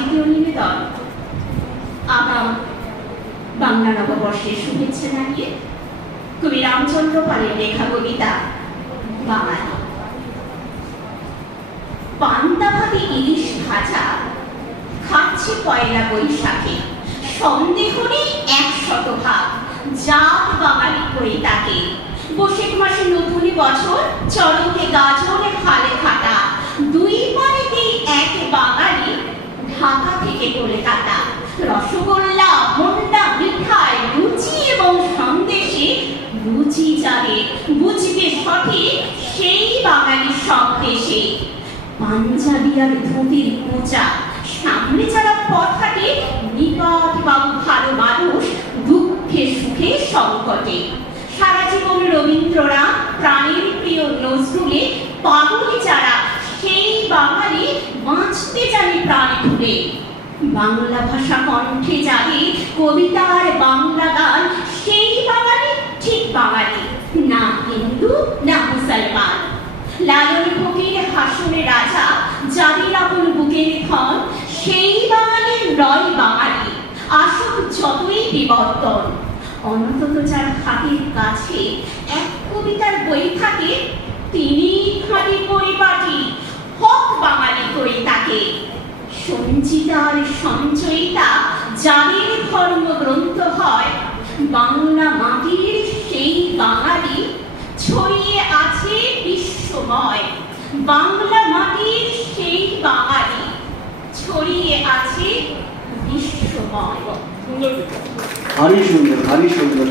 দ্বিতীয় নিবেদন আগাম বাংলা নববর্ষের শুভেচ্ছা জানিয়ে কবি রামচন্দ্র পালের লেখা কবিতা বাঙালি। পান্তা ভাতে ইলিশ ভাজা খাচ্ছে পয়লা বৈশাখে, সন্দেহ নেই 100 জাত বাঙালি কই তাকে। বৈশাখ মাসে নতুন বছর, চড়কে গাজনে খালে খাটা, দুই পারেতেই এক বাঙালি, ঢাকা থেকে কলকাতা। রসগোল্লা, মন্ডা, মিঠাই, লুচি এবং সন্দেশে রুচি জানে বুঝবে সঠিক সেই বাঙালি সব দেশে। পাঞ্জাবি আর ধুতির মোচা, সামনে যারা পথ হাঁটে, নিকট বাবু ভালো মানুষ, দুঃখে সুখে সংকটে। সারা জীবন রবীন্দ্রনাথ, প্রাণের প্রিয় নজরুলে পাগলে যারা, সেই বাঙালি বাঁচতে জানে প্রাণ খুলে। বাংলা ভাষা কণ্ঠে যাবে কবিতার বাংলা গান, সেই বাঙালি ঠিক বাঙালি, না হিন্দু না মুসলমান। লালন ফকির হাসনে রাজা, যাদের আপন বুকের ধন, সেই বাঙালি নয় বাঙালি, আসুক যতই বিবর্তন। অন্তত যার হাতের কাছে এক কবিতার বই থাকে, তিনি খাঁটি পরিপাটি, হক বাঙালি কই তাকে। সঞ্চিতার সঞ্চয়িতা যাদের ধর্মগ্রন্থ হয়, বাংলা মাটির সেই বাঙালি ছড়িয়ে আছে বিশ্বময়। বাংলা মাটির সেই বাঙালি ছড়িয়ে আছে বিশ্বময়। ভারী সুন্দর, ভারী সুন্দর।